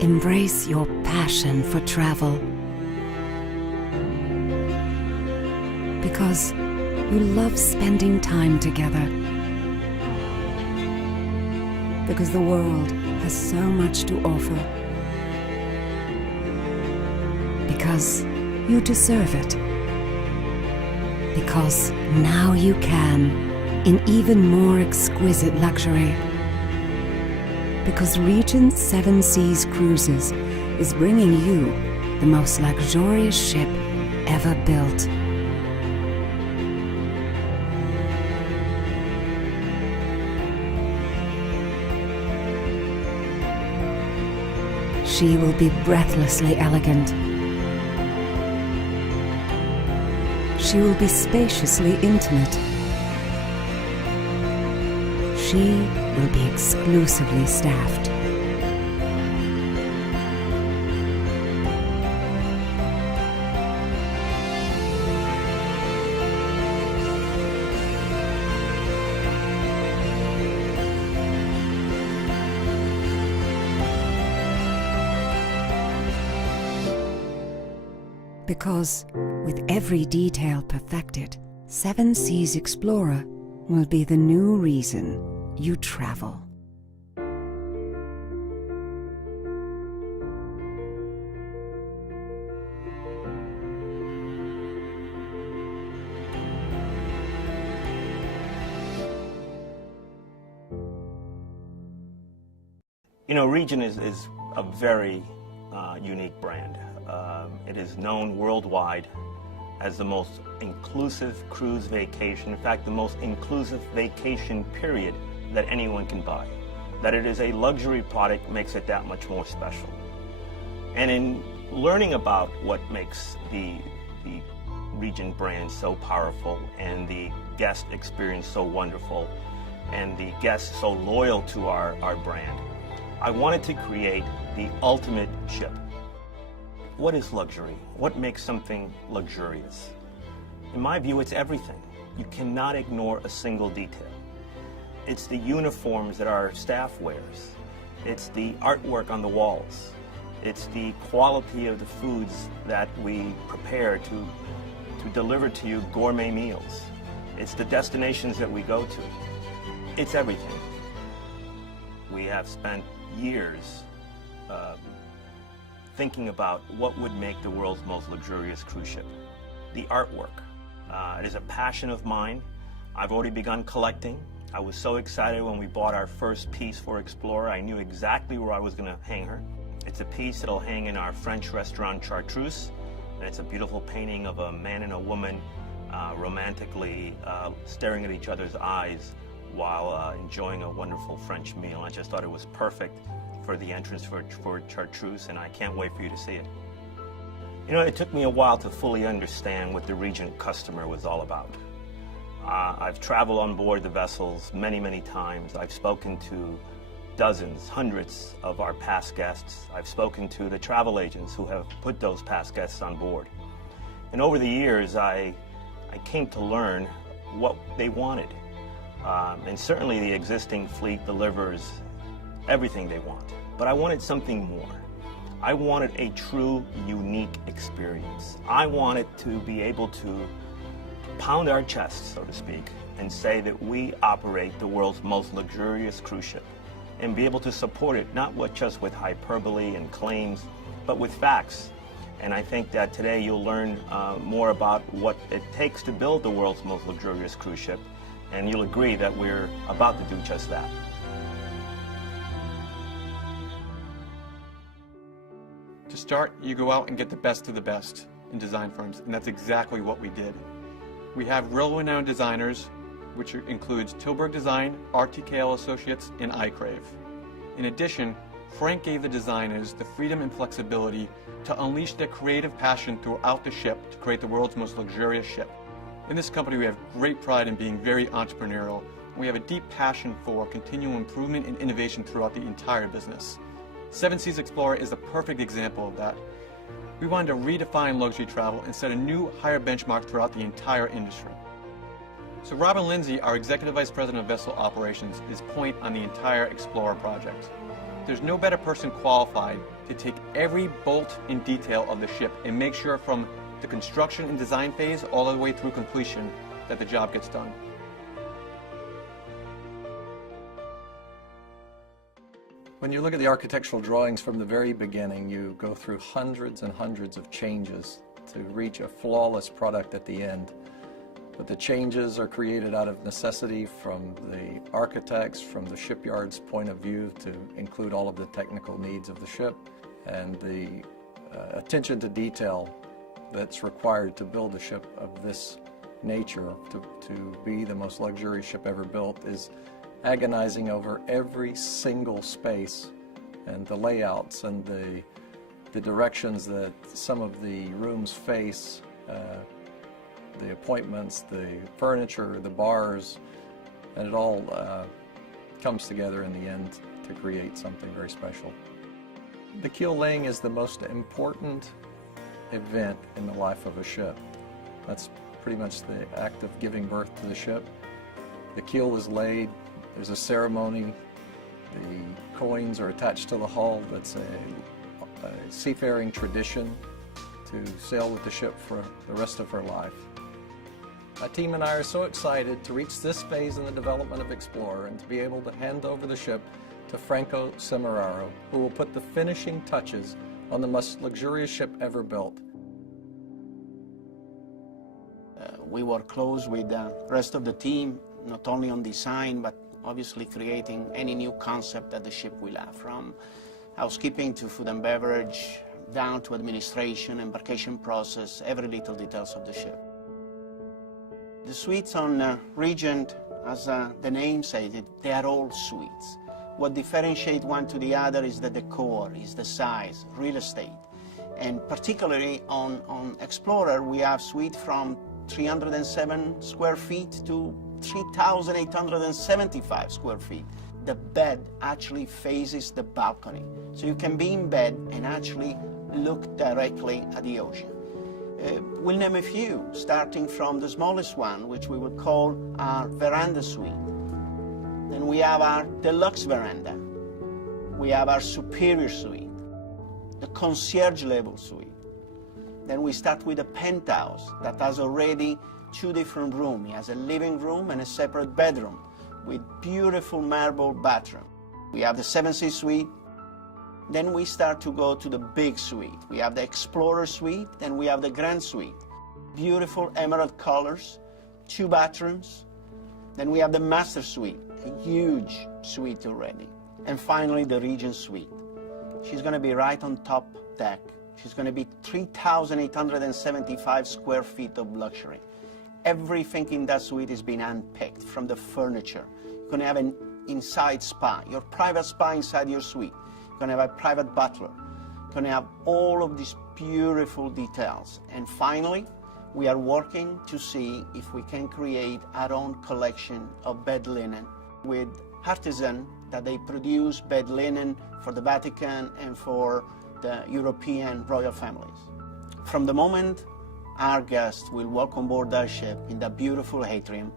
Embrace your passion for travel. Because you love spending time together. Because the world has so much to offer. Because you deserve it. Because now you can, in even more exquisite luxury. Because Regent 7 Seas Cruises is bringing you the most luxurious ship ever built. She will be breathlessly elegant. She will be spaciously intimate. She will be exclusively staffed. Because, with every detail perfected, 7 Seas Explorer will be the new reason you travel. You know, Regent is a very unique brand. It is known worldwide as the most inclusive cruise vacation, in fact, the most inclusive vacation period that anyone can buy. That it is a luxury product makes it that much more special. And in learning about what makes the Regent brand so powerful and the guest experience so wonderful and the guests so loyal to our brand, I wanted to create the ultimate ship. What is luxury? What makes something luxurious? In my view, it's everything. You cannot ignore a single detail. It's the uniforms that our staff wears. It's the artwork on the walls. It's the quality of the foods that we prepare to deliver to you gourmet meals. It's the destinations that we go to. It's everything. We have spent years thinking about what would make the world's most luxurious cruise ship. The artwork. It is a passion of mine. I've already begun collecting. I was so excited when we bought our first piece for Explorer. I knew exactly where I was going to hang her. It's a piece that'll hang in our French restaurant Chartreuse, and it's a beautiful painting of a man and a woman romantically staring at each other's eyes while enjoying a wonderful French meal. I just thought it was perfect for the entrance for Chartreuse, and I can't wait for you to see it. You know, it took me a while to fully understand what the Regent customer was all about. I've traveled on board the vessels many, many times. I've spoken to dozens, hundreds of our past guests. I've spoken to the travel agents who have put those past guests on board. And over the years, I came to learn what they wanted. And certainly the existing fleet delivers everything they want. But I wanted something more. I wanted a true, unique experience. I wanted to be able to pound our chests, so to speak, and say that we operate the world's most luxurious cruise ship, and be able to support it not just with hyperbole and claims, but with facts. And I think that today you'll learn more about what it takes to build the world's most luxurious cruise ship, and you'll agree that we're about to do just that. To start, you go out and get the best of the best in design firms, and that's exactly what we did. We have world-renowned designers, which includes Tilburg Design, RTKL Associates, and iCrave. In addition, Frank gave the designers the freedom and flexibility to unleash their creative passion throughout the ship to create the world's most luxurious ship. In this company, we have great pride in being very entrepreneurial, and we have a deep passion for continual improvement and innovation throughout the entire business. 7 Seas Explorer is a perfect example of that. We wanted to redefine luxury travel and set a new, higher benchmark throughout the entire industry. So Robin Lindsay, our Executive Vice President of Vessel Operations, is point on the entire Explorer project. There's no better person qualified to take every bolt and detail of the ship and make sure from the construction and design phase all the way through completion that the job gets done. When you look at the architectural drawings from the very beginning, you go through hundreds and hundreds of changes to reach a flawless product at the end. But the changes are created out of necessity from the architects, from the shipyard's point of view, to include all of the technical needs of the ship, and the attention to detail that's required to build a ship of this nature, to be the most luxurious ship ever built, is agonizing over every single space and the layouts and the directions that some of the rooms face, the appointments, the furniture, the bars, and it all comes together in the end to create something very special. The keel laying is the most important event in the life of a ship. That's pretty much the act of giving birth to the ship. The keel is laid, there's a ceremony, the coins are attached to the hull. That's a seafaring tradition to sail with the ship for the rest of her life. My team and I are so excited to reach this phase in the development of Explorer and to be able to hand over the ship to Franco Semeraro, who will put the finishing touches on the most luxurious ship ever built. We work close with the rest of the team, not only on design, but obviously creating any new concept that the ship will have, from housekeeping to food and beverage, down to administration, embarkation process, every little details of the ship. The suites on Regent, as the name says it, they are all suites. What differentiates one to the other is the decor, is the size, real estate. And particularly on Explorer, we have suite from 307 square feet to 3,875 square feet. The bed actually faces the balcony. So you can be in bed and actually look directly at the ocean. We'll name a few, starting from the smallest one, which we will call our veranda suite. Then we have our deluxe veranda. We have our superior suite, the concierge level suite. Then we start with a penthouse that has already two different rooms. It has a living room and a separate bedroom with beautiful marble bathroom. We have the 7C suite. Then we start to go to the big suite. We have the Explorer suite, then we have the Grand suite. Beautiful emerald colors, 2 bathrooms. Then we have the Master suite, a huge suite already. And finally, the Regent suite. She's going to be right on top deck. She's going to be 3,875 square feet of luxury. Everything in that suite is being handpicked, from the furniture. You're going to have an inside spa, your private spa inside your suite. You're going to have a private butler. You're going to have all of these beautiful details. And finally, we are working to see if we can create our own collection of bed linen with artisans that they produce bed linen for the Vatican and for the European royal families. From the moment our guests will walk on board our ship in that beautiful atrium,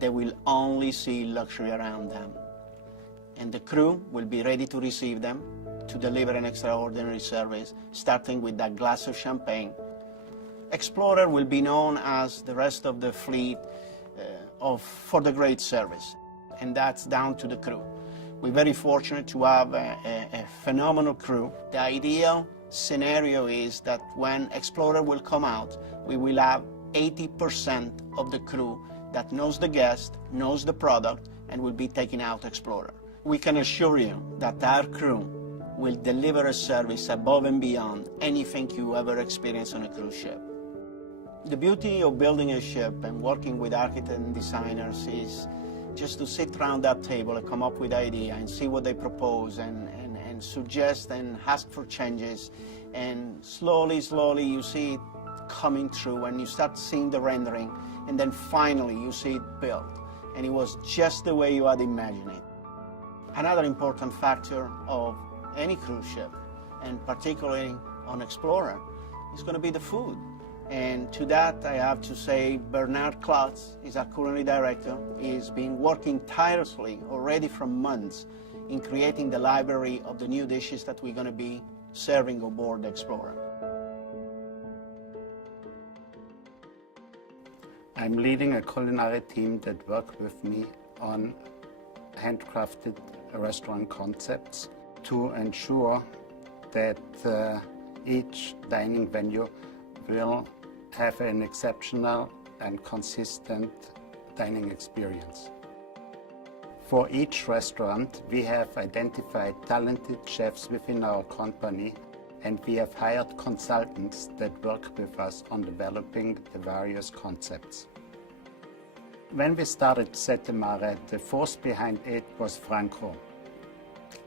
they will only see luxury around them. And the crew will be ready to receive them, to deliver an extraordinary service, starting with that glass of champagne. Explorer will be known as the rest of the fleet for the great service, and that's down to the crew. We're very fortunate to have a phenomenal crew. The ideal scenario is that when Explorer will come out, we will have 80% of the crew that knows the guest, knows the product, and will be taking out Explorer. We can assure you that our crew will deliver a service above and beyond anything you ever experience on a cruise ship. The beauty of building a ship and working with architects and designers is just to sit around that table and come up with ideas and see what they propose and suggest and ask for changes. And slowly you see it coming through and you start seeing the rendering, and then finally you see it built. And it was just the way you had imagined it. Another important factor of any cruise ship, and particularly on Explorer, is going to be the food. And to that, I have to say Bernard Klotz is our culinary director. He's been working tirelessly already for months in creating the library of the new dishes that we're going to be serving aboard the Explorer. I'm leading a culinary team that work with me on handcrafted restaurant concepts to ensure that each dining venue will have an exceptional and consistent dining experience. For each restaurant, we have identified talented chefs within our company, and we have hired consultants that work with us on developing the various concepts. When we started Sette Mare, the force behind it was Franco.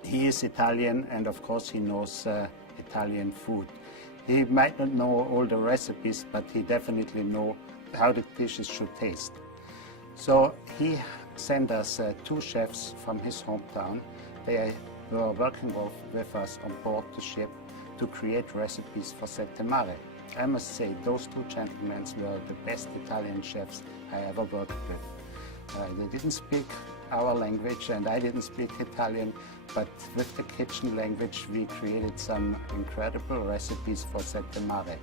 He is Italian, and of course he knows Italian food. He might not know all the recipes, but he definitely knows how the dishes should taste. So he sent us 2 chefs from his hometown. They were working with us on board the ship to create recipes for Sette Mare. I must say, those 2 gentlemen were the best Italian chefs I ever worked with. They didn't speak our language and I didn't speak Italian, but with the kitchen language we created some incredible recipes for Sette Mare.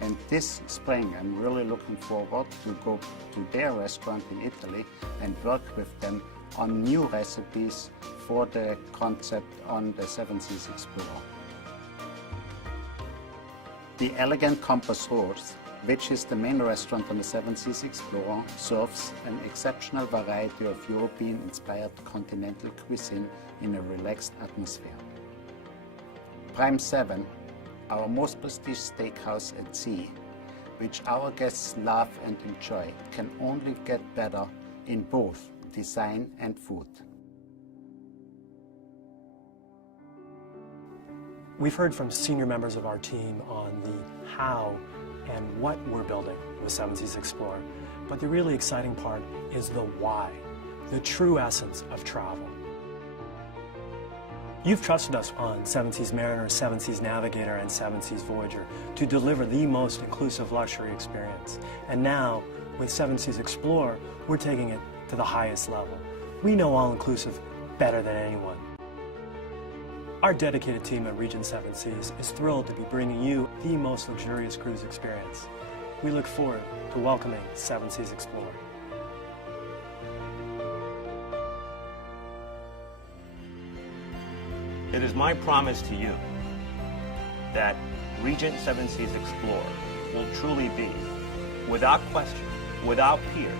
And this spring I'm really looking forward to go to their restaurant in Italy and work with them on new recipes for the concept on the Seven Seas Explorer. The Elegant Compass Rose, which is the main restaurant on the Seven Seas Explorer, serves an exceptional variety of European-inspired continental cuisine in a relaxed atmosphere. Prime 7, our most prestigious steakhouse at sea, which our guests love and enjoy, can only get better in both design and food. We've heard from senior members of our team on the how and what we're building with Seven Seas Explorer, but the really exciting part is the why, the true essence of travel. You've trusted us on Seven Seas Mariner, Seven Seas Navigator, and Seven Seas Voyager to deliver the most inclusive luxury experience. And now, with Seven Seas Explorer, we're taking it to the highest level. We know all-inclusive better than anyone. Our dedicated team at Regent Seven Seas is thrilled to be bringing you the most luxurious cruise experience. We look forward to welcoming Seven Seas Explorer. It is my promise to you that Regent Seven Seas Explorer will truly be, without question, without peer,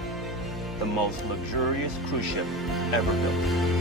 the most luxurious cruise ship ever built.